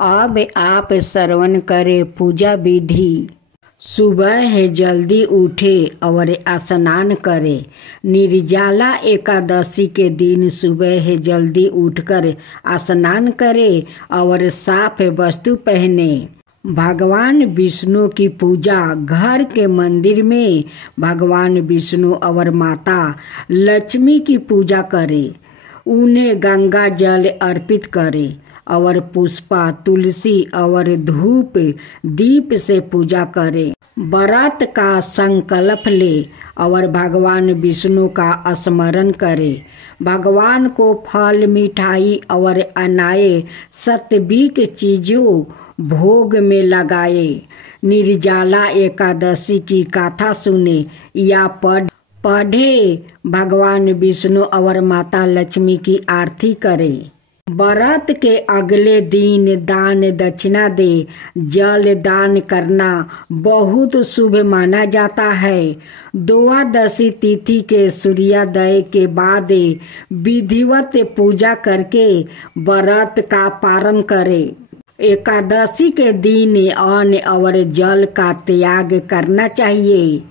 अब आप श्रवण करे पूजा विधि। सुबह है जल्दी उठे और स्नान करे। निर्जला एकादशी के दिन सुबह है जल्दी उठकर स्नान करे और साफ वस्त्र पहने। भगवान विष्णु की पूजा घर के मंदिर में भगवान विष्णु और माता लक्ष्मी की पूजा करे। उन्हें गंगा जल अर्पित करे और पुष्पा तुलसी और धूप दीप से पूजा करे। व्रत का संकल्प ले और भगवान विष्णु का स्मरण करे। भगवान को फल मिठाई और अनाय सात्विक चीजों भोग में लगाए। निर्जला एकादशी की कथा सुने या पढ़े। भगवान विष्णु और माता लक्ष्मी की आरती करे। व्रत के अगले दिन दान दक्षिणा दे। जल दान करना बहुत शुभ माना जाता है। द्वादशी तिथि के सूर्योदय के बाद विधिवत पूजा करके व्रत का पारण करे। एकादशी के दिन अन्न और जल का त्याग करना चाहिए।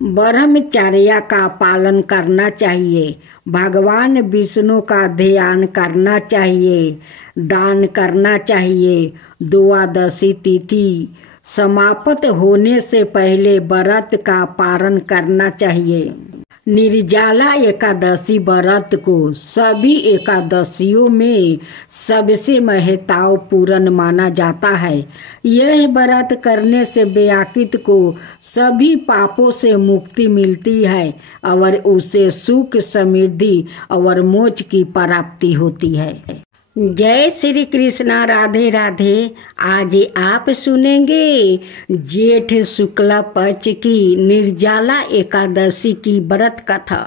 ब्रह्मचर्य का पालन करना चाहिए। भगवान विष्णु का ध्यान करना चाहिए। दान करना चाहिए। द्वादशी तिथि समाप्त होने से पहले व्रत का पारण करना चाहिए। निर्जला एकादशी व्रत को सभी एकादशियों में सबसे महत्वपूर्ण माना जाता है। यह व्रत करने से व्यक्ति को सभी पापों से मुक्ति मिलती है और उसे सुख समृद्धि और मोक्ष की प्राप्ति होती है। जय श्री कृष्णा। राधे राधे। आज आप सुनेंगे जेठ शुक्ला पक्ष की निर्जला एकादशी की व्रत कथा।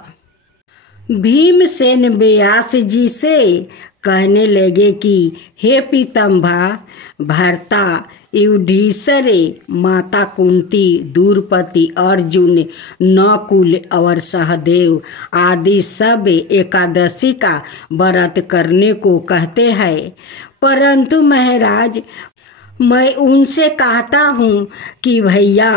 भीमसेन व्यास जी से कहने लगे कि हे पीताम्बर, भर्ता युधिष्ठिर, माता कुंती, द्रौपदी, अर्जुन, नकुल और सहदेव आदि सब एकादशी का व्रत करने को कहते हैं, परंतु महाराज मैं उनसे कहता हूँ कि भैया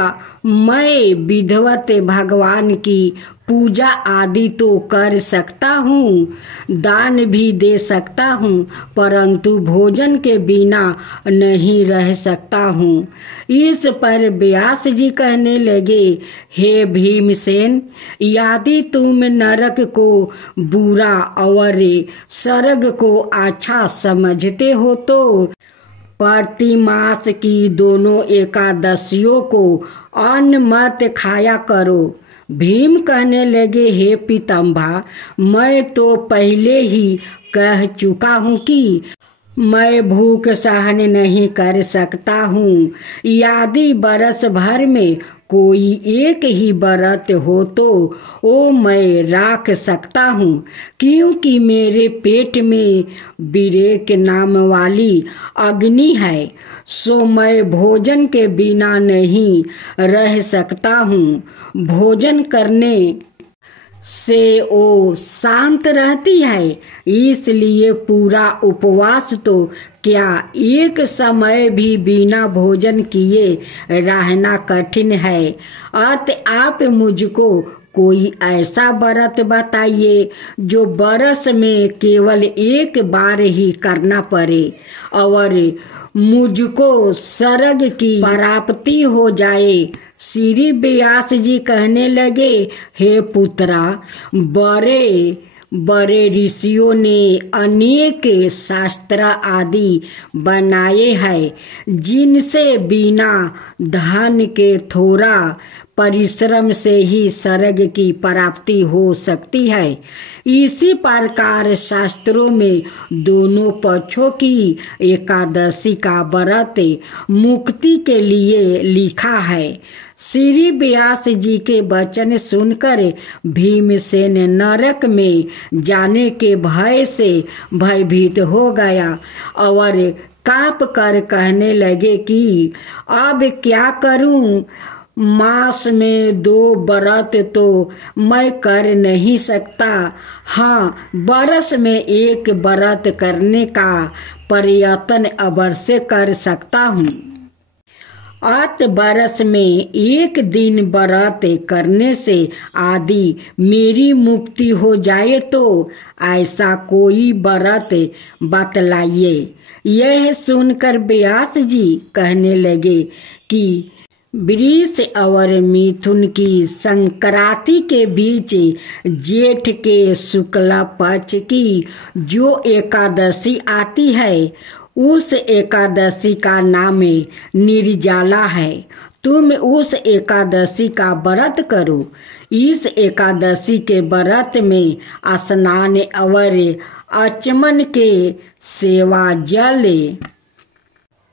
मैं विधिवत भगवान की पूजा आदि तो कर सकता हूँ, दान भी दे सकता हूँ, परंतु भोजन के बिना नहीं रह सकता हूँ। इस पर व्यास जी कहने लगे, हे भीमसेन, यदि तुम नरक को बुरा और स्वर्ग को अच्छा समझते हो तो प्रति मास की दोनों एकादशियों को अन्न मत खाया करो। भीम कहने लगे, हे पीताम्बर, मैं तो पहले ही कह चुका हूँ कि मैं भूख सहन नहीं कर सकता हूँ। यदि बरस भर में कोई एक ही व्रत हो तो वो मैं रख सकता हूँ, क्योंकि मेरे पेट में विरेक नाम वाली अग्नि है, सो मैं भोजन के बिना नहीं रह सकता हूँ। भोजन करने से वो शांत रहती है, इसलिए पूरा उपवास तो क्या एक समय भी बिना भोजन किए रहना कठिन है। अतः आप मुझको कोई ऐसा व्रत बताइए जो बरस में केवल एक बार ही करना पड़े और मुझको स्वर्ग की प्राप्ति हो जाए। श्री व्यास जी कहने लगे, हे पुत्रा, बड़े बड़े ऋषियों ने अनेक शास्त्र आदि बनाए हैं, जिनसे बिना धन के थोड़ा परिश्रम से ही स्वर्ग की प्राप्ति हो सकती है। इसी प्रकार शास्त्रों में दोनों पक्षों की एकादशी का व्रत मुक्ति के लिए लिखा है। श्री व्यास जी के वचन सुनकर भीमसेन नरक में जाने के भय से भयभीत हो गया और काँप कर कहने लगे कि अब क्या करूं, मास में 2 व्रत तो मैं कर नहीं सकता। हाँ, बरस में 1 व्रत करने का प्रयत्न अवश्य कर सकता हूँ। अत बरस में 1 दिन व्रत करने से आदि मेरी मुक्ति हो जाए तो ऐसा कोई व्रत बतलाइए। यह सुनकर व्यास जी कहने लगे कि वृष और मिथुन की संक्रांति के बीच जेठ के शुक्ला पक्ष की जो एकादशी आती है उस एकादशी का नाम निर्जाला है। तुम उस एकादशी का व्रत करो। इस एकादशी के व्रत में स्नान और आचमन के सेवा जल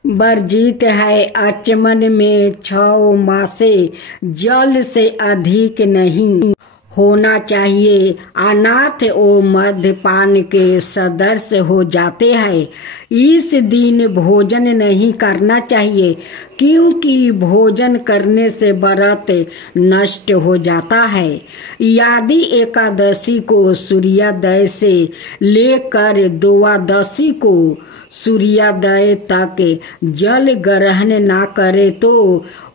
वर्जित है। आचमन में 6 मासे जल से अधिक नहीं होना चाहिए। अनाथ और मद्यपान के सदस्य हो जाते हैं। इस दिन भोजन नहीं करना चाहिए क्योंकि भोजन करने से व्रत नष्ट हो जाता है। यदि एकादशी को सूर्योदय से लेकर द्वादशी को सूर्योदय तक जल ग्रहण ना करे तो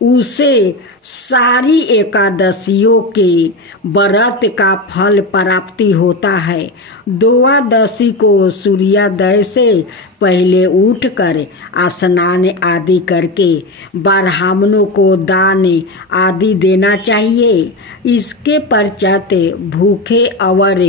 उसे सारी एकादशियों के व्रत का फल प्राप्ति होता है। द्वादशी को सूर्योदय से पहले उठकर स्नान आदि करके ब्राह्मणों को दान आदि देना चाहिए। इसके पश्चात भूखे और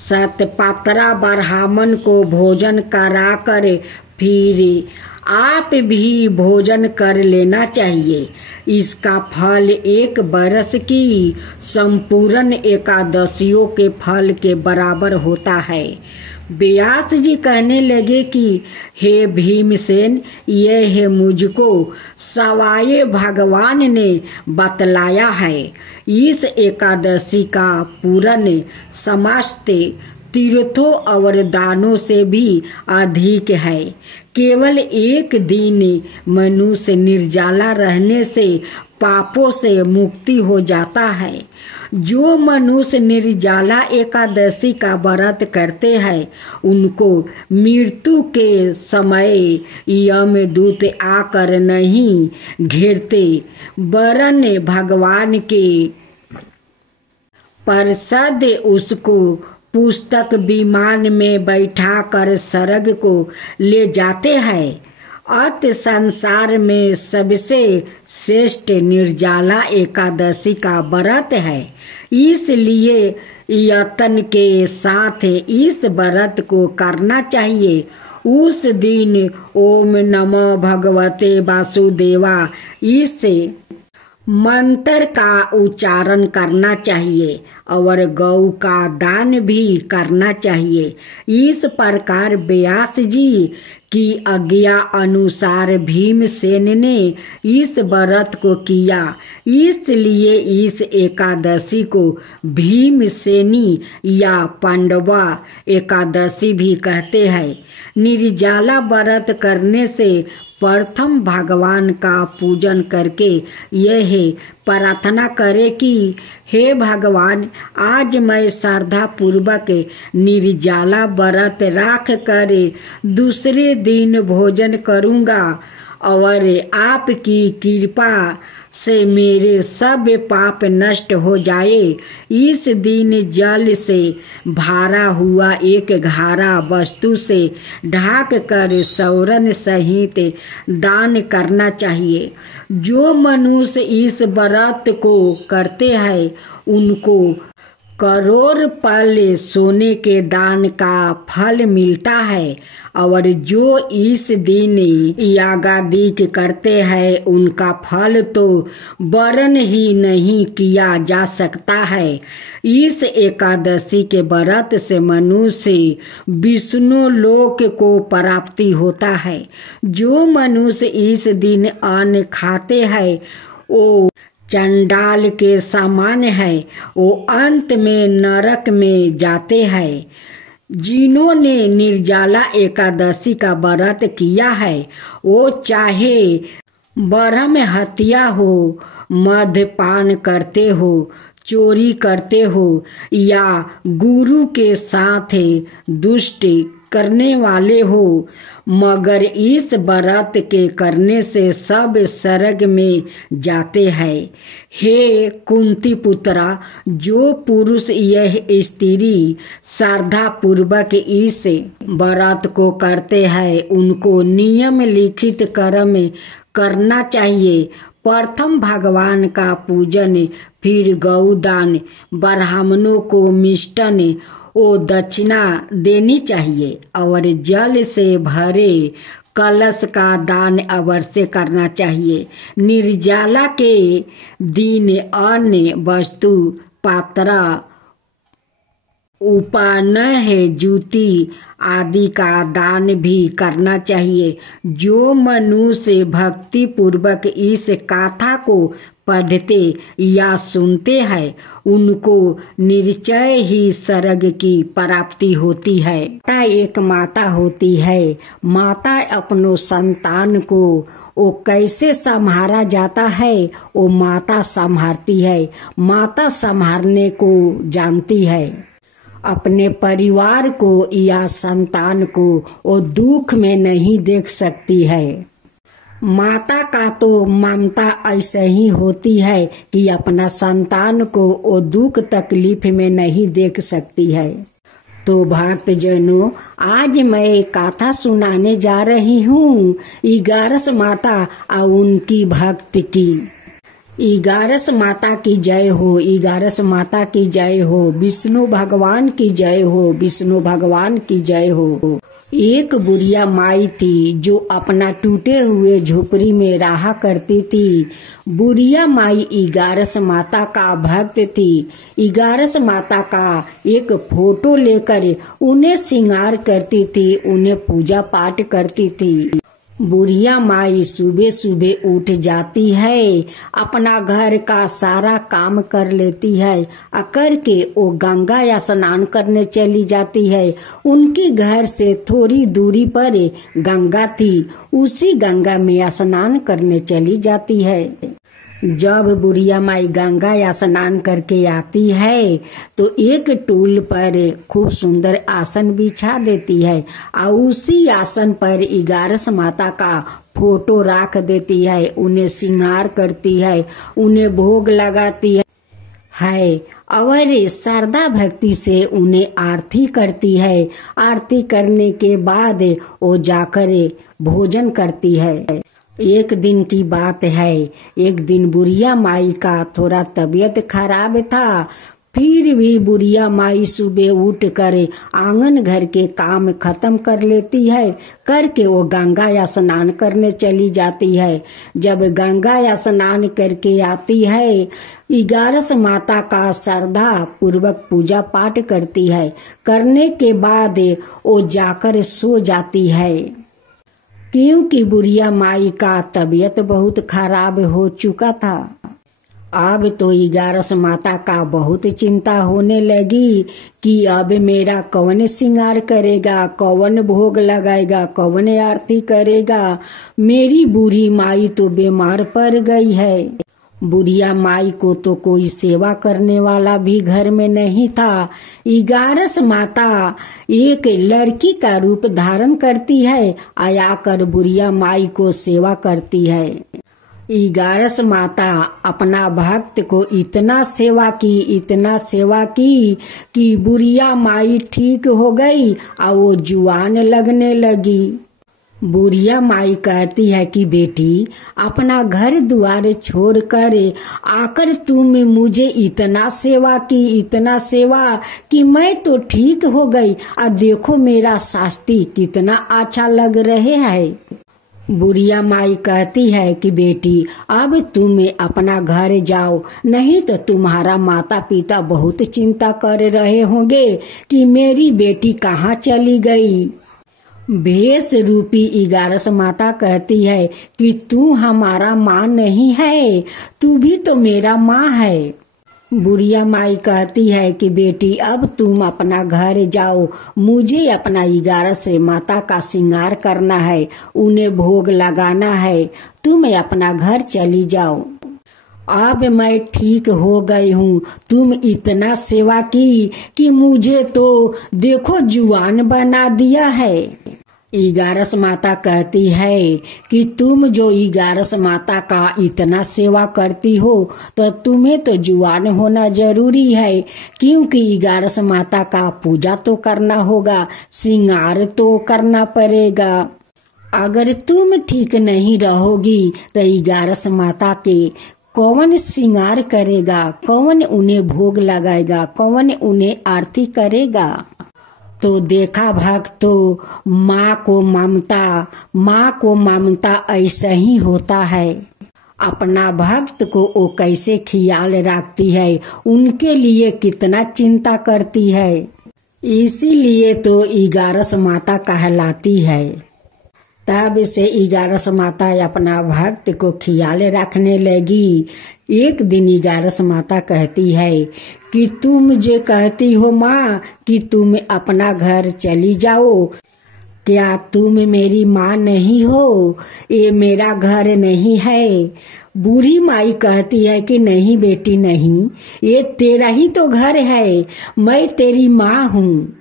सतपात्रा ब्राह्मण को भोजन कराकर फिर आप भी भोजन कर लेना चाहिए। इसका फल 1 बरस की संपूर्ण एकादशियों के फल के बराबर होता है। व्यास जी कहने लगे कि हे भीमसेन, यह मुझको सवाए भगवान ने बतलाया है। इस एकादशी का पूर्ण समस्त तीर्थों और दानों से भी अधिक है। केवल 1 दिन मनुष्य निर्जला रहने से पापों से मुक्ति हो जाता है। जो मनुष्य निर्जला एकादशी का व्रत करते हैं उनको मृत्यु के समय यमदूत आकर नहीं घेरते, वरन भगवान के पार्षद उसको पुस्तक विमान में बैठाकर स्वर्ग को ले जाते हैं। अत संसार में सबसे श्रेष्ठ निर्जला एकादशी का व्रत है। इसलिए यत्न के साथ इस व्रत को करना चाहिए। उस दिन ओम नमो भगवते वासुदेवा इस मंत्र का उच्चारण करना चाहिए और गौ का दान भी करना चाहिए। इस प्रकार व्यास जी की आज्ञा अनुसार भीमसेन ने इस व्रत को किया। इसलिए इस एकादशी को भीमसेनी या पांडवा एकादशी भी कहते हैं। निर्जला व्रत करने से प्रथम भगवान का पूजन करके यह प्रार्थना करे कि हे भगवान, आज मैं श्रद्धा पूर्वक निर्जला व्रत रख कर दूसरे दिन भोजन करूँगा और आपकी कृपा से मेरे सब पाप नष्ट हो जाए। इस दिन जल से भरा हुआ एक घड़ा वस्तु से ढाक कर सौरन सहित दान करना चाहिए। जो मनुष्य इस व्रत को करते हैं उनको करोड़ पल सोने के दान का फल मिलता है और जो इस दिन यागादिक करते हैं उनका फल तो वर्ण ही नहीं किया जा सकता है। इस एकादशी के व्रत से मनुष्य विष्णु लोक को प्राप्ति होता है। जो मनुष्य इस दिन अन्न खाते हैं वो चंडाल के समान है, वो अंत में नरक में जाते हैं। जिन्होंने निर्जला एकादशी का व्रत किया है वो चाहे बरहम हत्या हो, मद्यपान करते हो, चोरी करते हो या गुरु के साथ दुष्ट करने वाले हो, मगर इस व्रत के करने से सब स्वर्ग में जाते हैं। हे कुंती पुत्रा, जो पुरुष यह स्त्री श्रद्धा पूर्वक इस व्रत को करते हैं उनको नियम लिखित कर्म करना चाहिए। प्रथम भगवान का पूजन, फिर गौदान, ब्राह्मणों को मिष्टान और दक्षिणा देनी चाहिए और जल से भरे कलश का दान अवश्य करना चाहिए। निर्जला के दिन अन्य वस्तु, पात्र, उपनय, जूती आदि का दान भी करना चाहिए। जो मनुष्य भक्ति पूर्वक इस कथा को पढ़ते या सुनते हैं उनको निश्चय ही स्वर्ग की प्राप्ति होती है। माता एक माता होती है। माता अपनों संतान को वो कैसे संभाला जाता है वो माता संभालती है। माता संभालने को जानती है। अपने परिवार को या संतान को वो दुख में नहीं देख सकती है। माता का तो ममता ऐसे ही होती है कि अपना संतान को वो दुख तकलीफ में नहीं देख सकती है। तो भक्त जनों, आज मैं कथा सुनाने जा रही हूँ 11 माता और उनकी भक्त की। 11 माता की जय हो, 11 माता की जय हो, विष्णु भगवान की जय हो, विष्णु भगवान की जय हो। एक बुढ़िया माई थी जो अपना टूटे हुए झोपड़ी में रहा करती थी। बुढ़िया माई 11 माता का भक्त थी। 11 माता का एक फोटो लेकर उन्हें श्रृंगार करती थी, उन्हें पूजा पाठ करती थी। बुढ़िया माई सुबह सुबह उठ जाती है, अपना घर का सारा काम कर लेती है, करके वो गंगा या स्नान करने चली जाती है। उनके घर से थोड़ी दूरी पर गंगा थी, उसी गंगा में स्नान करने चली जाती है। जब बुढ़िया माई गंगा या स्नान करके आती है तो एक टूल पर खूब सुंदर आसन बिछा देती है और उसी आसन पर 11 माता का फोटो रख देती है। उन्हें श्रृंगार करती है, उन्हें भोग लगाती है और श्रद्धा भक्ति से उन्हें आरती करती है। आरती करने के बाद वो जाकर भोजन करती है। एक दिन की बात है, एक दिन बुढ़िया माई का थोड़ा तबीयत खराब था। फिर भी बुढ़िया माई सुबह उठकर आंगन घर के काम खत्म कर लेती है, करके वो गंगा या स्नान करने चली जाती है। जब गंगा या स्नान करके आती है 11 माता का श्रद्धा पूर्वक पूजा पाठ करती है। करने के बाद वो जाकर सो जाती है, क्योंकि बुढ़िया माई का तबीयत बहुत खराब हो चुका था। अब तो 11 माता का बहुत चिंता होने लगी कि अब मेरा कौन श्रृंगार करेगा, कौन भोग लगाएगा, कौन आरती करेगा। मेरी बूढ़ी माई तो बीमार पड़ गई है। बुढ़िया माई को तो कोई सेवा करने वाला भी घर में नहीं था। 11 माता एक लड़की का रूप धारण करती है, आकर बुढ़िया माई को सेवा करती है। 11 माता अपना भक्त को इतना सेवा की कि बुढ़िया माई ठीक हो गई और वो जुआन लगने लगी। बुढ़िया माई कहती है कि बेटी, अपना घर द्वार छोड़कर आकर तुम मुझे इतना सेवा कि मैं तो ठीक हो गई। और देखो मेरा शास्त्री कितना अच्छा लग रहे है। बुढ़िया माई कहती है कि बेटी, अब तुम अपना घर जाओ, नहीं तो तुम्हारा माता पिता बहुत चिंता कर रहे होंगे कि मेरी बेटी कहाँ चली गई। भेष रूपी 11 माता कहती है कि तू हमारा माँ नहीं है, तू भी तो मेरा माँ है। बुढ़िया माई कहती है कि बेटी अब तुम अपना घर जाओ, मुझे अपना 11 से माता का श्रृंगार करना है, उन्हें भोग लगाना है, तुम अपना घर चली जाओ। अब मैं ठीक हो गई हूँ, तुम इतना सेवा की कि मुझे तो देखो जुआन बना दिया है। 11 माता कहती है कि तुम जो 11 माता का इतना सेवा करती हो तो तुम्हें तो जुआन होना जरूरी है, क्योंकि 11 माता का पूजा तो करना होगा, श्रृंगार तो करना पड़ेगा। अगर तुम ठीक नहीं रहोगी तो 11 माता के कौन श्रृंगार करेगा, कौन उन्हें भोग लगाएगा, कौन उन्हें आरती करेगा। तो देखा भक्तों, माँ को ममता ऐसा ही होता है। अपना भक्त को वो कैसे ख्याल रखती है, उनके लिए कितना चिंता करती है, इसीलिए तो 11 माता कहलाती है। तब से 11 माता अपना भक्त को ख्याल रखने लगी। एक दिन 11 माता कहती है कि तुम जो कहती हो माँ कि तुम अपना घर चली जाओ, क्या तुम मेरी माँ नहीं हो? ये मेरा घर नहीं है। बूढ़ी माई कहती है कि नहीं बेटी नहीं, ये तेरा ही तो घर है, मैं तेरी माँ हूँ।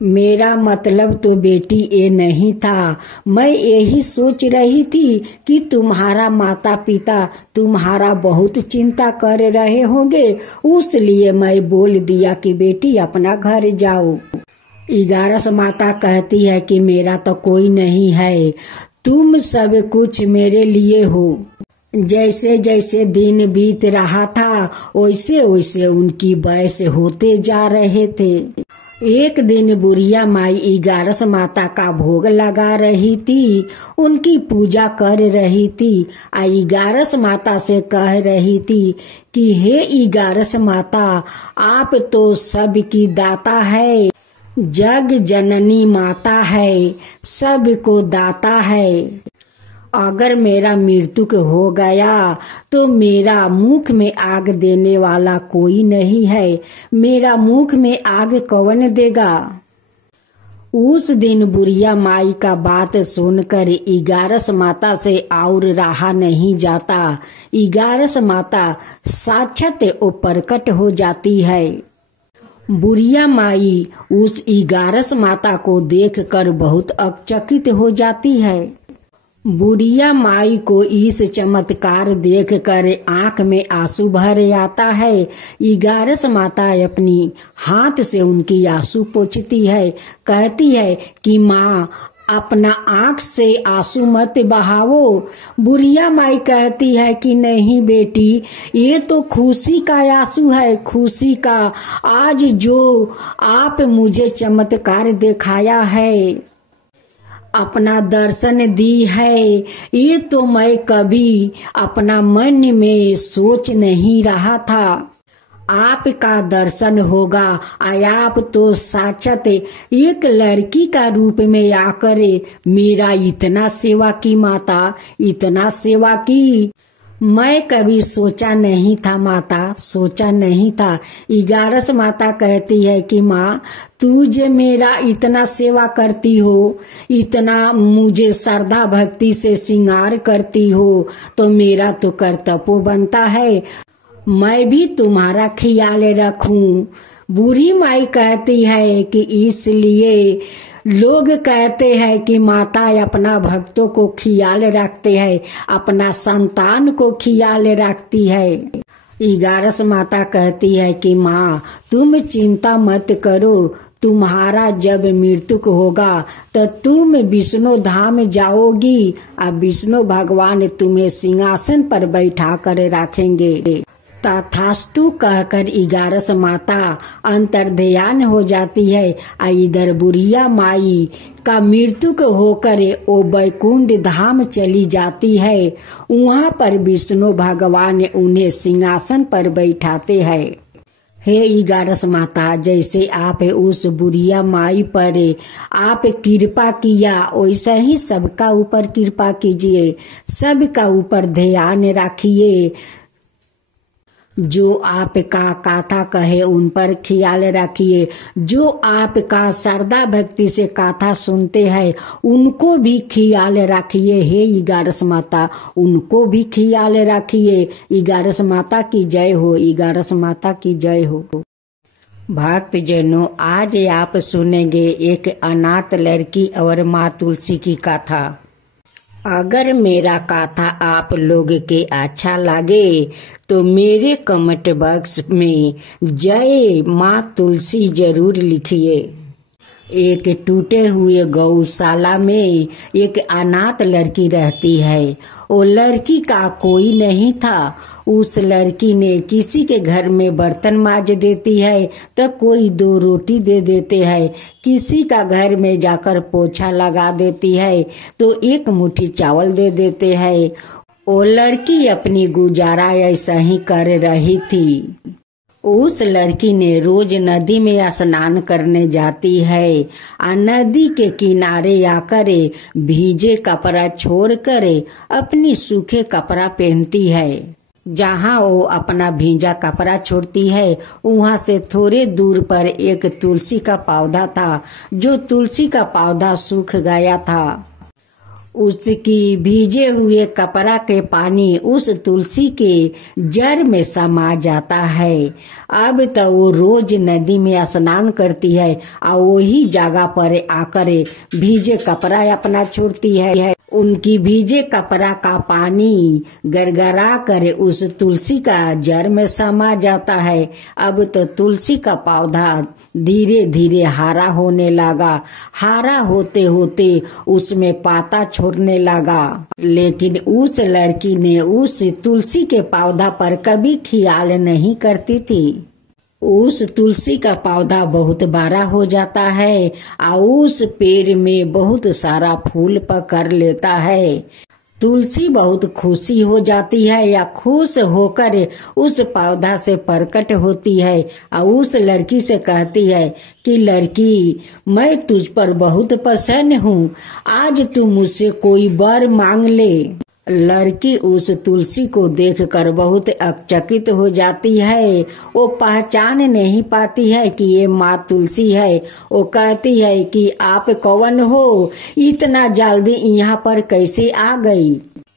मेरा मतलब तो बेटी ये नहीं था, मैं यही सोच रही थी कि तुम्हारा माता पिता तुम्हारा बहुत चिंता कर रहे होंगे, उसलिए मैं बोल दिया कि बेटी अपना घर जाओ। 11 माता कहती है कि मेरा तो कोई नहीं है, तुम सब कुछ मेरे लिए हो। जैसे जैसे दिन बीत रहा था वैसे वैसे उनकी वयस होते जा रहे थे। एक दिन बुढ़िया माई 11 माता का भोग लगा रही थी, उनकी पूजा कर रही थी। 11 माता से कह रही थी कि हे 11 माता, आप तो सबकी दाता है, जग जननी माता है, सबको दाता है। अगर मेरा मृत्यु हो गया तो मेरा मुख में आग देने वाला कोई नहीं है, मेरा मुख में आग कौन देगा। उस दिन बुढ़िया माई का बात सुनकर 11 माता से और रहा नहीं जाता। 11 माता साक्षात वो प्रकट हो जाती है। बुढ़िया माई उस 11 माता को देखकर बहुत अचकित हो जाती है। बुढ़िया माई को इस चमत्कार देखकर आंख में आंसू भर आता है। 11 माता अपनी हाथ से उनकी आंसू पोंछती है, कहती है कि माँ अपना आंख से आंसू मत बहाओ। बुढ़िया माई कहती है कि नहीं बेटी, ये तो खुशी का आंसू है, खुशी का। आज जो आप मुझे चमत्कार दिखाया है, अपना दर्शन दी है, ये तो मैं कभी अपना मन में सोच नहीं रहा था। आपका दर्शन होगा। आप तो साक्षात एक लड़की का रूप में आकर मेरा इतना सेवा की माता, इतना सेवा की। मैं कभी सोचा नहीं था माता, सोचा नहीं था। 11 माता कहती है कि माँ तू जो मेरा इतना सेवा करती हो, इतना मुझे श्रद्धा भक्ति से श्रृंगार करती हो, तो मेरा तो कर्तव्य बनता है मैं भी तुम्हारा ख्याल रखूं। बूढ़ी माई कहती है कि इसलिए लोग कहते हैं कि माता अपना भक्तों को ख्याल रखते हैं, अपना संतान को ख्याल रखती है। 11 माता कहती है कि माँ तुम चिंता मत करो, तुम्हारा जब मृत्यु होगा तो तुम विष्णु धाम जाओगी और विष्णु भगवान तुम्हें सिंहासन पर बैठा कर रखेंगे। तथास्तु कहकर 11 माता अंतर्ध्यान हो जाती है। इधर बुढ़िया माई का मृत्यु होकर वो वैकुंठ धाम चली जाती है। वहाँ पर विष्णु भगवान उन्हें सिंहासन पर बैठाते हैं। हे 11 माता, जैसे आप उस बुढ़िया माई पर आप कृपा किया, वैसा ही सबका ऊपर कृपा कीजिए, सबका ऊपर ध्यान रखिए। जो आपका कथा कहे उन पर ख्याल रखिए। जो आपका श्रद्धा भक्ति से कथा सुनते हैं उनको भी ख्याल रखिए। हे ग्यारस माता, उनको भी ख्याल रखिए। ग्यारस माता की जय हो, ग्यारस माता की जय हो। भक्त जनों, आज आप सुनेंगे एक अनाथ लड़की और माँ तुलसी की कथा। अगर मेरा कथा आप लोग के अच्छा लगे तो मेरे कमेंट बॉक्स में जय माँ तुलसी जरूर लिखिए। एक टूटे हुए गौशाला में एक अनाथ लड़की रहती है। वो लड़की का कोई नहीं था। उस लड़की ने किसी के घर में बर्तन मांज देती है तो कोई 2 रोटी दे देते हैं, किसी का घर में जाकर पोछा लगा देती है तो 1 मुट्ठी चावल दे देते हैं। वो लड़की अपनी गुजारा ऐसा ही कर रही थी। उस लड़की ने रोज नदी में स्नान करने जाती है। नदी के किनारे आकर भीजे कपड़ा छोड़कर अपनी सूखे कपड़ा पहनती है। जहाँ वो अपना भीजा कपड़ा छोड़ती है वहाँ से थोड़े दूर पर एक तुलसी का पौधा था। जो तुलसी का पौधा सूख गया था, उसकी भीजे हुए कपड़ा के पानी उस तुलसी के जड़ में समा जाता है। अब तो वो रोज नदी में स्नान करती है और वही जगह पर आकर भीजे कपड़ा अपना छोड़ती है। उनकी भीजे कपड़ा का पानी गरगरा कर उस तुलसी का जड़ में समा जाता है। अब तो तुलसी का पौधा धीरे धीरे हरा होने लगा। हरा होते होते उसमें पाता छोड़ने लगा। लेकिन उस लड़की ने उस तुलसी के पौधा पर कभी ख्याल नहीं करती थी। उस तुलसी का पौधा बहुत बड़ा हो जाता है और उस पेड़ में बहुत सारा फूल पकड़ लेता है। तुलसी बहुत खुशी हो जाती है या खुश होकर उस पौधा से प्रकट होती है और उस लड़की से कहती है कि लड़की, मैं तुझ पर बहुत प्रसन्न हूँ, आज तू मुझसे कोई वर मांग ले। लड़की उस तुलसी को देखकर बहुत अचकित हो जाती है। वो पहचान नहीं पाती है कि ये माँ तुलसी है। वो कहती है कि आप कौन हो, इतना जल्दी यहाँ पर कैसे आ गई?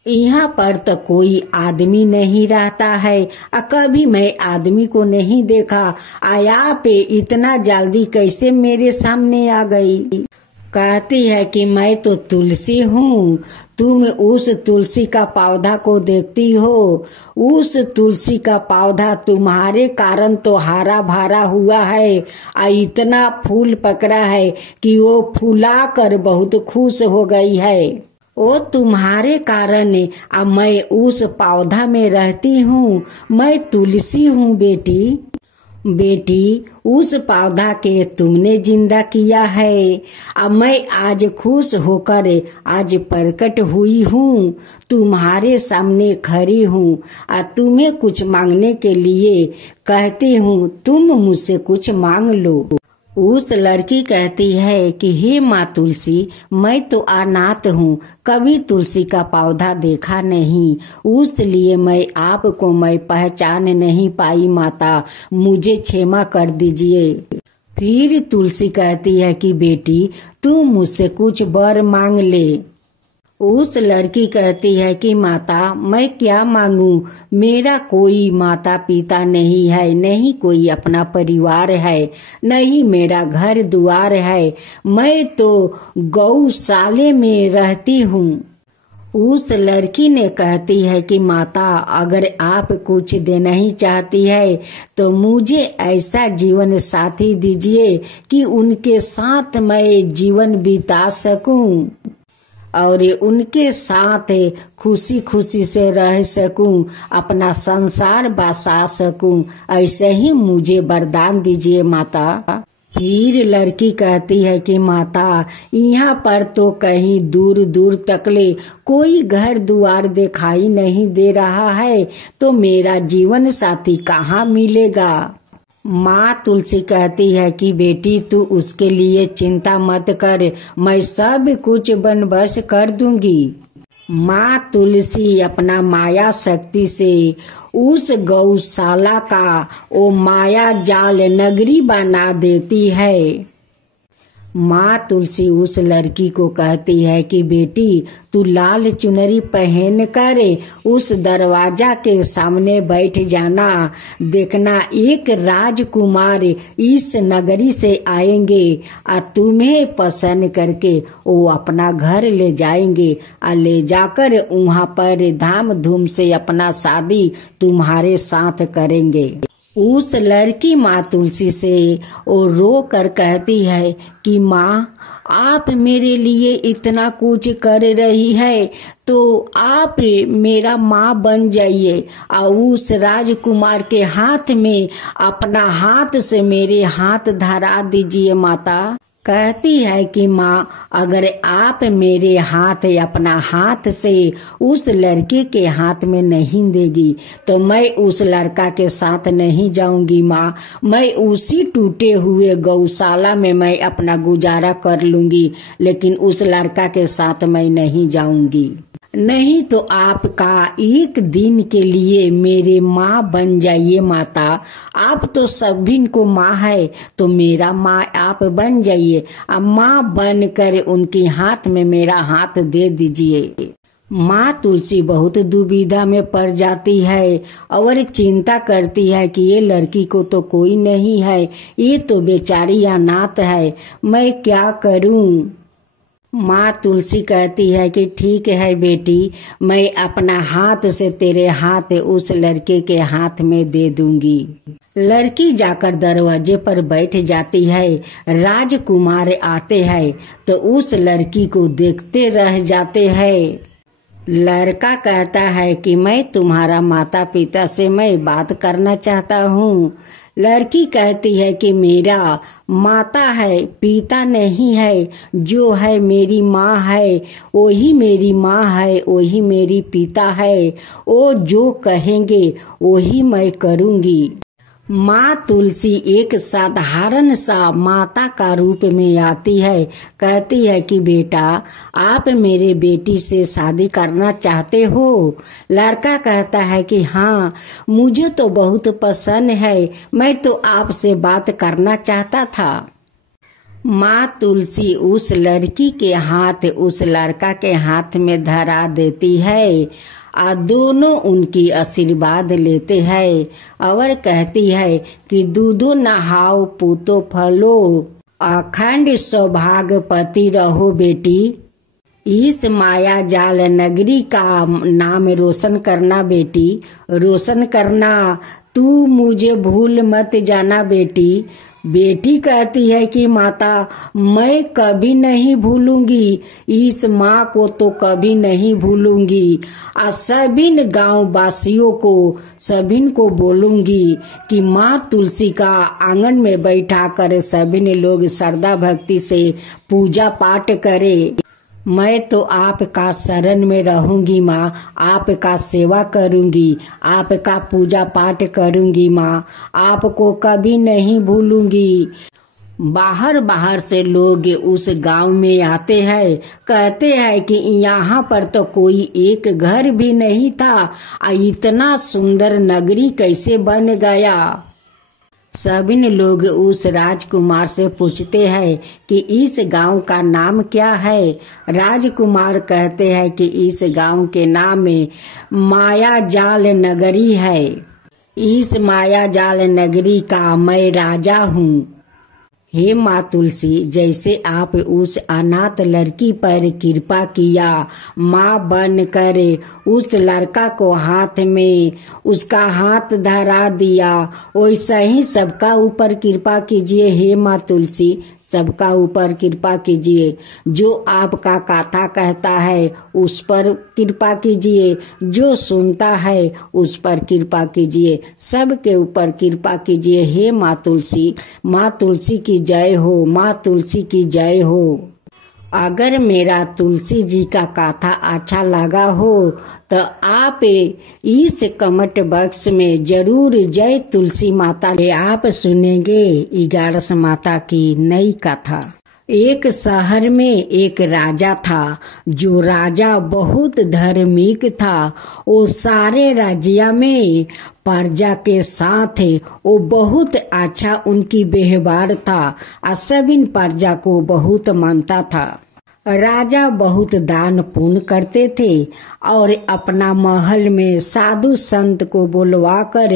यहाँ पर तो कोई आदमी नहीं रहता है, कभी मैं आदमी को नहीं देखा। आया पे इतना जल्दी कैसे मेरे सामने आ गई? कहती है कि मैं तो तुलसी हूँ, तुम उस तुलसी का पौधा को देखती हो। उस तुलसी का पौधा तुम्हारे कारण तो हरा भरा हुआ है और इतना फूल पकड़ा है कि वो फूला कर बहुत खुश हो गई है। वो तुम्हारे कारण अब मैं उस पौधा में रहती हूँ। मैं तुलसी हूँ बेटी, उस पौधा के तुमने जिंदा किया है। अब मैं आज खुश होकर आज प्रकट हुई हूँ, तुम्हारे सामने खड़ी हूँ और तुम्हें कुछ मांगने के लिए कहती हूँ, तुम मुझसे कुछ मांग लो। उस लड़की कहती है कि हे माँ तुलसी, मैं तो अनाथ हूँ, कभी तुलसी का पौधा देखा नहीं, उसलिए मैं पहचान नहीं पाई। माता, मुझे क्षमा कर दीजिए। फिर तुलसी कहती है कि बेटी, तू मुझसे कुछ वर मांग ले। उस लड़की कहती है कि माता, मैं क्या मांगू? मेरा कोई माता पिता नहीं है, नहीं कोई अपना परिवार है, नहीं मेरा घर द्वार है, मैं तो गौशाले में रहती हूँ। उस लड़की ने कहती है कि माता, अगर आप कुछ देना ही चाहती है तो मुझे ऐसा जीवन साथी दीजिए कि उनके साथ मैं जीवन बिता सकूं और उनके साथ खुशी खुशी से रह सकूं, अपना संसार बसा सकूं। ऐसे ही मुझे वरदान दीजिए माता। फिर लड़की कहती है कि माता, यहाँ पर तो कहीं दूर दूर तकले कोई घर द्वार दिखाई नहीं दे रहा है, तो मेरा जीवन साथी कहाँ मिलेगा? माँ तुलसी कहती है कि बेटी, तू उसके लिए चिंता मत कर, मैं सब कुछ बंदोबस्त कर दूंगी। माँ तुलसी अपना माया शक्ति से उस गौशाला का वो माया जाल नगरी बना देती है। माँ तुलसी उस लड़की को कहती है कि बेटी तू लाल चुनरी पहन कर उस दरवाजा के सामने बैठ जाना, देखना एक राजकुमार इस नगरी से आएंगे और तुम्हें पसंद करके वो अपना घर ले जाएंगे और ले जाकर वहाँ पर धाम-धूम से अपना शादी तुम्हारे साथ करेंगे। उस लड़की माँ तुलसी से वो रो कर कहती है कि माँ आप मेरे लिए इतना कुछ कर रही है तो आप मेरा माँ बन जाइए और उस राजकुमार के हाथ में अपना हाथ से मेरे हाथ धरा दीजिए। माता कहती है कि माँ अगर आप मेरे हाथ अपना हाथ से उस लड़के के हाथ में नहीं देगी तो मैं उस लड़का के साथ नहीं जाऊंगी। माँ मैं उसी टूटे हुए गौशाला में मैं अपना गुजारा कर लूंगी, लेकिन उस लड़का के साथ मैं नहीं जाऊंगी। नहीं तो आपका एक दिन के लिए मेरे माँ बन जाइए। माता आप तो सभी को माँ है तो मेरा माँ आप बन जाइए। अब माँ बनकर उनके हाथ में मेरा हाथ दे दीजिए। माँ तुलसी बहुत दुविधा में पड़ जाती है और चिंता करती है कि ये लड़की को तो कोई नहीं है, ये तो बेचारी अनाथ है, मैं क्या करूं। माँ तुलसी कहती है कि ठीक है बेटी, मैं अपना हाथ से तेरे हाथ उस लड़के के हाथ में दे दूंगी। लड़की जाकर दरवाजे पर बैठ जाती है। राजकुमार आते हैं तो उस लड़की को देखते रह जाते हैं। लड़का कहता है कि मैं तुम्हारा माता पिता से मैं बात करना चाहता हूँ। लड़की कहती है कि मेरा माता है पिता नहीं है, जो है मेरी माँ है वही मेरी माँ है, वही मेरी पिता है, वो जो कहेंगे वही मैं करूँगी। माँ तुलसी एक साधारण सा माता का रूप में आती है। कहती है कि बेटा आप मेरे बेटी से शादी करना चाहते हो। लड़का कहता है कि हाँ मुझे तो बहुत पसंद है, मैं तो आपसे बात करना चाहता था। माँ तुलसी उस लड़की के हाथ उस लड़का के हाथ में धरा देती है और दोनों उनकी आशीर्वाद लेते हैं और कहती है कि दूधो नहाओ पूतो फलो, अखंड सौभाग्यवती रहो बेटी। इस माया जाल नगरी का नाम रोशन करना बेटी, रोशन करना, तू मुझे भूल मत जाना बेटी। बेटी कहती है कि माता मैं कभी नहीं भूलूंगी, इस माँ को तो कभी नहीं भूलूंगी और सभी गांव वासियों को सभी को बोलूंगी कि माँ तुलसी का आंगन में बैठा कर सभी लोग श्रद्धा भक्ति से पूजा पाठ करे। मैं तो आपका शरण में रहूंगी माँ, आपका सेवा करूंगी, आपका पूजा पाठ करूंगी माँ, आपको कभी नहीं भूलूंगी। बाहर से लोग उस गांव में आते हैं, कहते हैं कि यहाँ पर तो कोई एक घर भी नहीं था, इतना सुंदर नगरी कैसे बन गया। सभी लोग उस राजकुमार से पूछते हैं कि इस गांव का नाम क्या है। राजकुमार कहते हैं कि इस गांव के नाम में माया जाल नगरी है। इस माया जाल नगरी का मैं राजा हूँ। हे माँ तुलसी, जैसे आप उस अनाथ लड़की पर कृपा किया, माँ बन कर उस लड़का को हाथ में उसका हाथ धरा दिया, वैसा ही सबका ऊपर कृपा कीजिए। हे माँ तुलसी, सबका ऊपर कृपा कीजिए। जो आपका कथा कहता है उस पर कृपा कीजिए, जो सुनता है उस पर कृपा कीजिए, सबके ऊपर कृपा कीजिए। हे माँ तुलसी, माँ तुलसी की जय हो, माँ तुलसी की जय हो। अगर मेरा तुलसी जी का कथा अच्छा लगा हो तो आप इस कमेंट बॉक्स में जरूर जय तुलसी माता ले आप सुनेंगे 11 माता की नई कथा। एक शहर में एक राजा था। जो राजा बहुत धार्मिक था। वो सारे राज्य में प्रजा के साथ वो बहुत अच्छा उनकी व्यवहार था और सभी प्रजा को बहुत मानता था। राजा बहुत दान पुण्य करते थे और अपना महल में साधु संत को बुलवा कर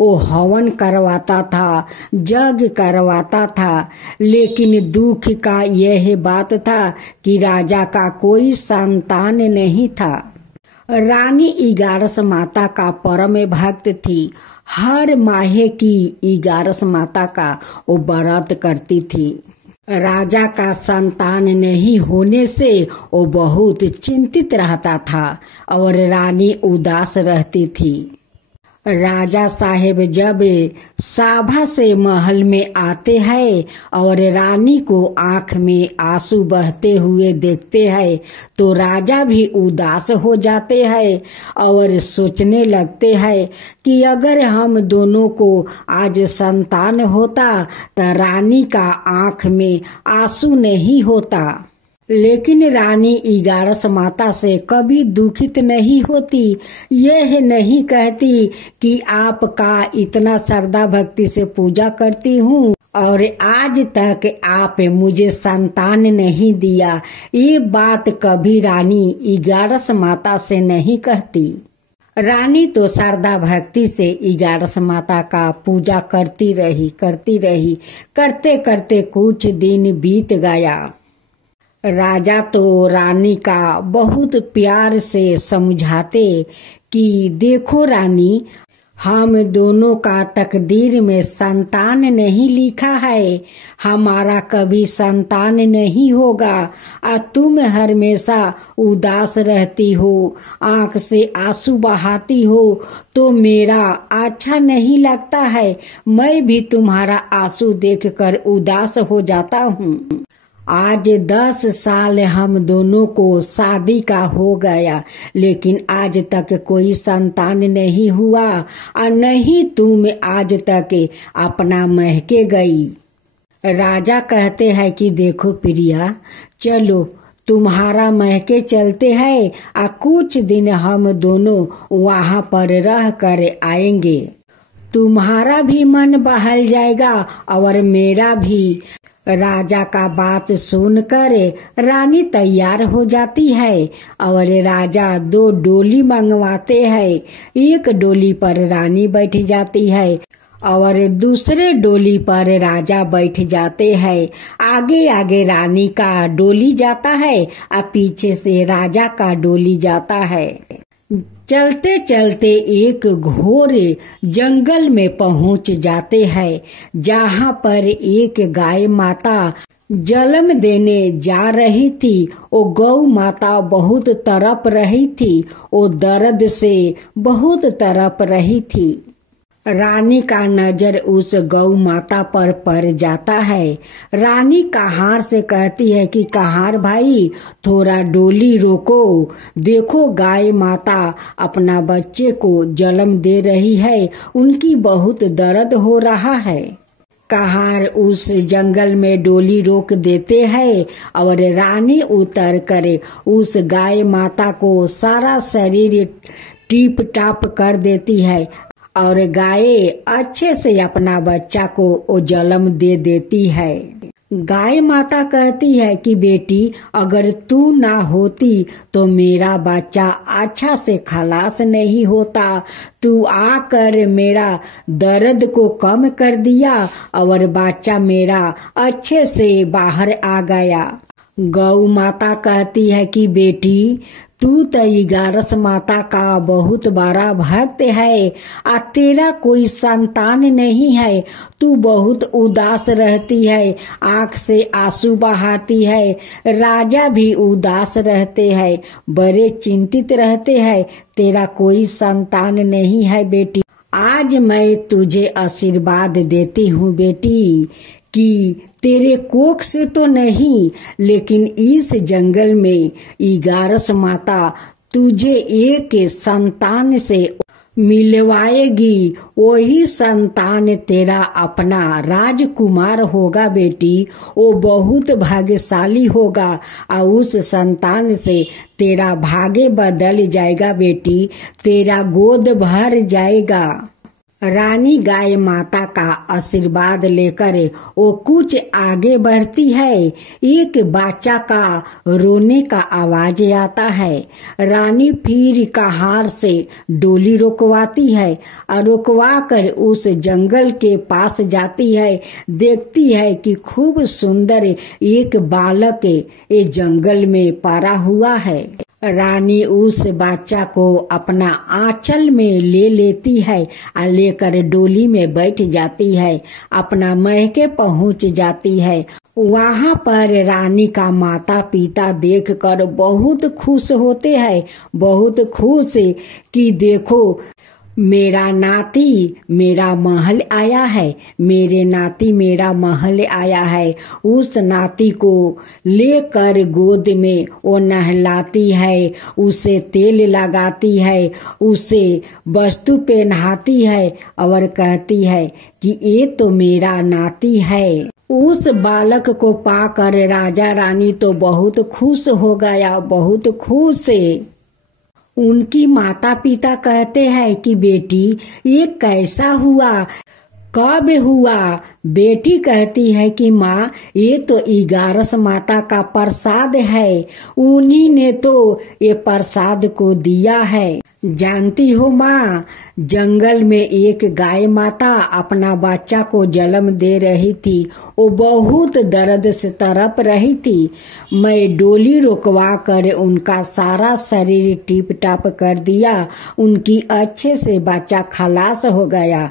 वो हवन करवाता था, यज्ञ करवाता था। लेकिन दुख का यह बात था कि राजा का कोई संतान नहीं था। रानी 11 माता का परम भक्त थी। हर माह की 11 माता का वो व्रत करती थी। राजा का संतान नहीं होने से वो बहुत चिंतित रहता था और रानी उदास रहती थी। राजा साहेब जब सभा से महल में आते हैं और रानी को आंख में आंसू बहते हुए देखते हैं तो राजा भी उदास हो जाते हैं और सोचने लगते हैं कि अगर हम दोनों को आज संतान होता तो रानी का आंख में आंसू नहीं होता। लेकिन रानी 11 माता से कभी दुखित नहीं होती। यह नहीं कहती कि आपका इतना श्रद्धा भक्ति से पूजा करती हूँ और आज तक आप मुझे संतान नहीं दिया। ये बात कभी रानी 11 माता से नहीं कहती। रानी तो श्रद्धा भक्ति से 11 माता का पूजा करती रही। करते करते कुछ दिन बीत गया। राजा तो रानी का बहुत प्यार से समझाते कि देखो रानी, हम दोनों का तकदीर में संतान नहीं लिखा है। हमारा कभी संतान नहीं होगा और तुम हमेशा उदास रहती हो, आंख से आंसू बहाती हो तो मेरा अच्छा नहीं लगता है। मैं भी तुम्हारा आंसू देखकर उदास हो जाता हूँ। आज 10 साल हम दोनों को शादी का हो गया, लेकिन आज तक कोई संतान नहीं हुआ और नहीं तुम आज तक अपना महके गई। राजा कहते हैं कि देखो प्रिया, चलो तुम्हारा महके चलते हैं और कुछ दिन हम दोनों वहाँ पर रह कर आएंगे। तुम्हारा भी मन बहल जाएगा और मेरा भी। राजा का बात सुनकर रानी तैयार हो जाती है और राजा 2 डोली मंगवाते हैं। एक डोली पर रानी बैठ जाती है और दूसरे डोली पर राजा बैठ जाते हैं। आगे आगे रानी का डोली जाता है और पीछे से राजा का डोली जाता है। चलते चलते एक घोर जंगल में पहुंच जाते हैं, जहां पर एक गाय माता जन्म देने जा रही थी। वो गौ माता बहुत तड़प रही थी, वो दर्द से बहुत तड़प रही थी। रानी का नजर उस गौ माता पर पड़ जाता है। रानी कहार से कहती है कि कहार भाई, थोड़ा डोली रोको, देखो गाय माता अपना बच्चे को जन्म दे रही है, उनकी बहुत दर्द हो रहा है। कहार उस जंगल में डोली रोक देते हैं और रानी उतर कर उस गाय माता को सारा शरीर टीप टाप कर देती है और गाय अच्छे से अपना बच्चा को जन्म दे देती है। गाय माता कहती है कि बेटी, अगर तू ना होती तो मेरा बच्चा अच्छा से खलास नहीं होता। तू आकर मेरा दर्द को कम कर दिया और बच्चा मेरा अच्छे से बाहर आ गया। गौ माता कहती है कि बेटी, तू तो 11 माता का बहुत बड़ा भक्त है और तेरा कोई संतान नहीं है। तू बहुत उदास रहती है, आंख से आंसू बहाती है। राजा भी उदास रहते हैं, बड़े चिंतित रहते हैं। तेरा कोई संतान नहीं है बेटी। आज मैं तुझे आशीर्वाद देती हूँ बेटी कि तेरे कोख से तो नहीं, लेकिन इस जंगल में 11 माता तुझे एक संतान से मिलवाएगी, वही संतान तेरा अपना राजकुमार होगा बेटी। वो बहुत भाग्यशाली होगा और उस संतान से तेरा भाग्य बदल जाएगा बेटी, तेरा गोद भर जाएगा। रानी गाय माता का आशीर्वाद लेकर वो कुछ आगे बढ़ती है। एक बच्चा का रोने का आवाज आता है। रानी फिर कहार से डोली रुकवाती है और रुकवा कर उस जंगल के पास जाती है। देखती है कि खूब सुंदर एक बालक ये जंगल में पड़ा हुआ है। रानी उस बच्चा को अपना आंचल में ले लेती है और लेकर डोली में बैठ जाती है। अपना महके पहुंच जाती है। वहाँ पर रानी का माता पिता देखकर बहुत खुश होते हैं, बहुत खुश कि देखो मेरा नाती मेरा महल आया है, मेरे नाती मेरा महल आया है। उस नाती को लेकर गोद में वो नहलाती है, उसे तेल लगाती है, उसे वस्तु पहनाती है और कहती है कि ये तो मेरा नाती है। उस बालक को पाकर राजा रानी तो बहुत खुश हो गया, बहुत खुश है। उनकी माता पिता कहते हैं कि बेटी ये कैसा हुआ, कब हुआ? बेटी कहती है कि माँ ये तो इगारस माता का प्रसाद है, उन्हीं ने तो ये प्रसाद को दिया है। जानती हो माँ, जंगल में एक गाय माता अपना बच्चा को जन्म दे रही थी। वो बहुत दर्द से तड़प रही थी। मैं डोली रुकवा कर उनका सारा शरीर टिप टाप कर दिया। उनकी अच्छे से बच्चा खलास हो गया।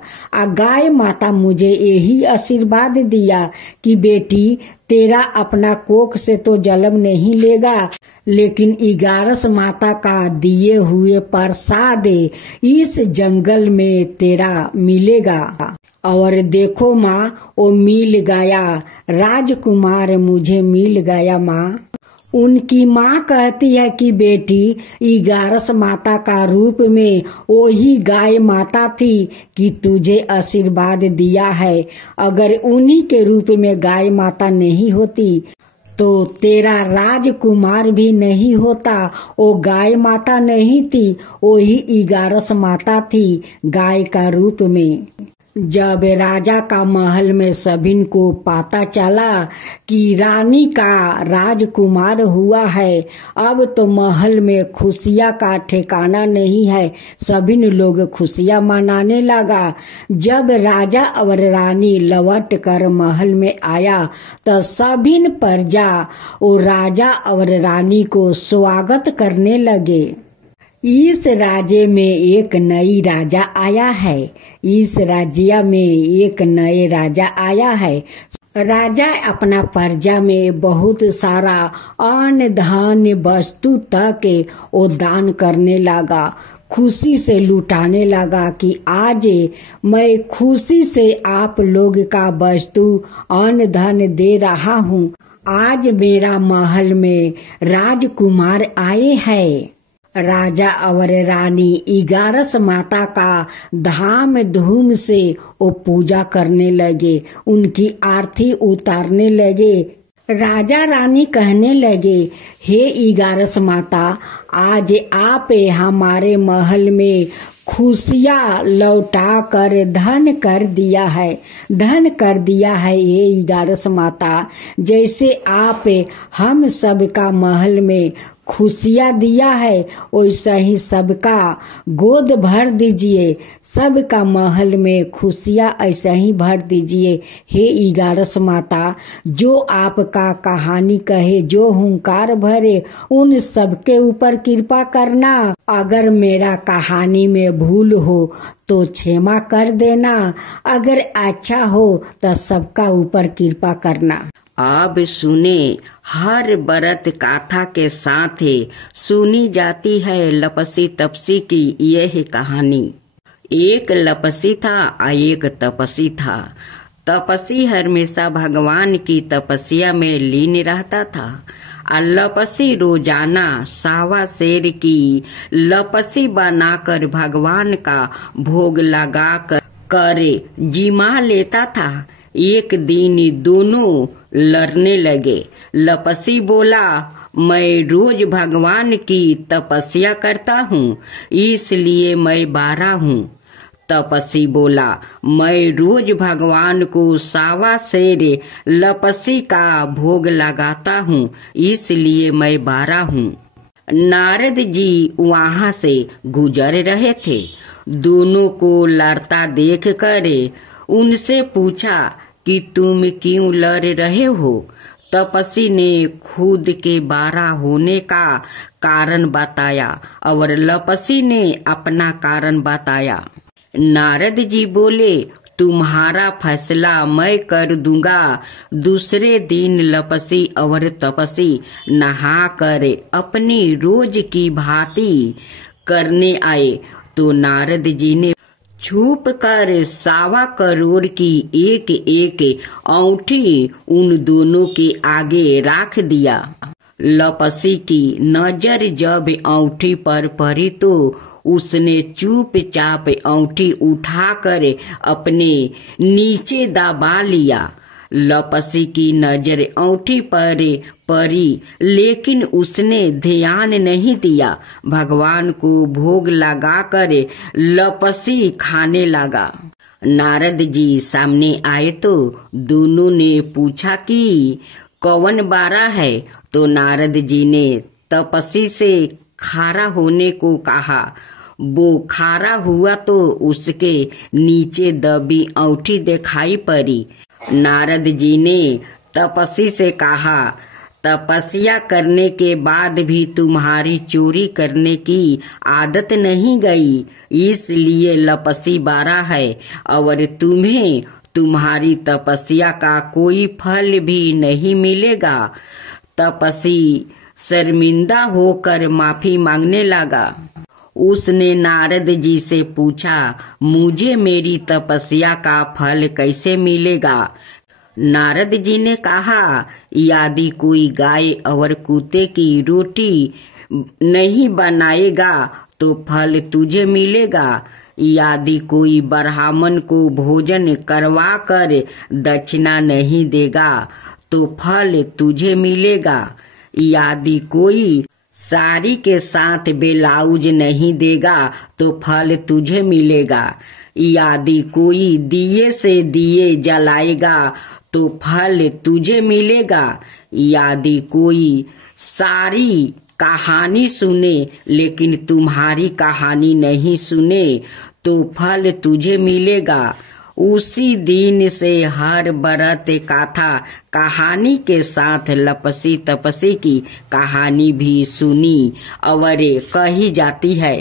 गाय माता मुझे यही आशीर्वाद दिया कि बेटी तेरा अपना कोख से तो जन्म नहीं लेगा, लेकिन इगारस माता का दिए हुए प्रसाद इस जंगल में तेरा मिलेगा। और देखो माँ वो मिल गया, राजकुमार मुझे मिल गया माँ। उनकी माँ कहती है कि बेटी इगारस माता का रूप में वही गाय माता थी कि तुझे आशीर्वाद दिया है। अगर उन्हीं के रूप में गाय माता नहीं होती तो तेरा राजकुमार भी नहीं होता। वो गाय माता नहीं थी, वही इगारस माता थी गाय का रूप में। जब राजा का महल में सभिन को पता चला कि रानी का राजकुमार हुआ है, अब तो महल में खुशियाँ का ठिकाना नहीं है। सभिन लोग खुशियाँ मनाने लगा। जब राजा और रानी लौट कर महल में आया तो सभिन प्रजा वो राजा और रानी को स्वागत करने लगे। इस राज्य में एक नई राजा आया है। इस राज्य में एक नए राजा आया है। राजा अपना प्रजा में बहुत सारा अन्न धान्य वस्तु तक वो दान करने लगा। खुशी से लुटाने लगा कि आज मैं खुशी से आप लोग का वस्तु अन्न धन दे रहा हूँ। आज मेरा महल में राजकुमार आए हैं। राजा और रानी इगारस माता का धाम धूम से वो पूजा करने लगे, उनकी आरती उतारने लगे। राजा रानी कहने लगे, हे इगारस माता, आज आप हमारे महल में खुशियाँ लौटा कर धन कर दिया है, धन कर दिया है। ये इगारस माता, जैसे आप हम सबका महल में खुशियाँ दिया है वैसा ही सबका गोद भर दीजिए, सबका महल में खुशियाँ ऐसा ही भर दीजिए। हे इगारस माता, जो आपका कहानी कहे, जो हुंकार भरे, उन सबके ऊपर कृपा करना। अगर मेरा कहानी में भूल हो तो क्षमा कर देना, अगर अच्छा हो तो सबका ऊपर कृपा करना। अब सुने, हर व्रत गाथा के साथ सुनी जाती है लपसी तपसी की यह कहानी। एक लपसी था और एक तपसी था। तपसी हमेशा भगवान की तपस्या में लीन रहता था लपसी रोजाना 1.25 सेर की लपसी बनाकर भगवान का भोग लगा कर जिमा लेता था। एक दिन दोनों लड़ने लगे। लपसी बोला, मैं रोज भगवान की तपस्या करता हूँ, इसलिए मैं बारा हूँ। तपसी बोला, मैं रोज भगवान को 1.25 सेर लपसी का भोग लगाता हूँ, इसलिए मैं बारा हूँ। नारद जी वहाँ से गुजर रहे थे। दोनों को लड़ता देख कर उनसे पूछा कि तुम क्यों लड़ रहे हो? तपसी ने खुद के बारा होने का कारण बताया और लपसी ने अपना कारण बताया। नारद जी बोले, तुम्हारा फैसला मैं कर दूंगा। दूसरे दिन लपसी और तपसी नहा कर अपनी रोज की भांति करने आए तो नारद जी ने छुप कर 1.25 करोड़ की एक एक औंठी उन दोनों के आगे रख दिया। लपसी की नजर जब औंठी पर पड़ी तो उसने चुपचाप औंठी उठाकर अपने नीचे दबा लिया। लपसी की नजर औंठी पर पड़ी, लेकिन उसने ध्यान नहीं दिया। भगवान को भोग लगाकर लपसी खाने लगा। नारद जी सामने आए तो दोनों ने पूछा कि कौन बारा है? तो नारद जी ने तपसी से खारा होने को कहा। वो खारा हुआ तो उसके नीचे दबी औंठी दिखाई पड़ी। नारद जी ने तपसी से कहा, तपस्या करने के बाद भी तुम्हारी चोरी करने की आदत नहीं गई, इसलिए लपसी बारा है और तुम्हें तुम्हारी तपस्या का कोई फल भी नहीं मिलेगा। तपसी शर्मिंदा होकर माफी मांगने लगा। उसने नारद जी से पूछा, मुझे मेरी तपस्या का फल कैसे मिलेगा? नारद जी ने कहा, यदि कोई गाय और कुत्ते की रोटी नहीं बनाएगा तो फल तुझे मिलेगा। यदि कोई ब्राह्मण को भोजन करवा कर दक्षिणा नहीं देगा तो फल तुझे मिलेगा। यदि कोई साड़ी के साथ ब्लाउज नहीं देगा तो फल तुझे मिलेगा। यदि कोई दिए से दिए जलाएगा तो फल तुझे मिलेगा। यदि कोई सारी कहानी सुने लेकिन तुम्हारी कहानी नहीं सुने तो फल तुझे मिलेगा। उसी दिन से हर व्रत कथा कहानी के साथ लपसी तपसी की कहानी भी सुनी और कही जाती है।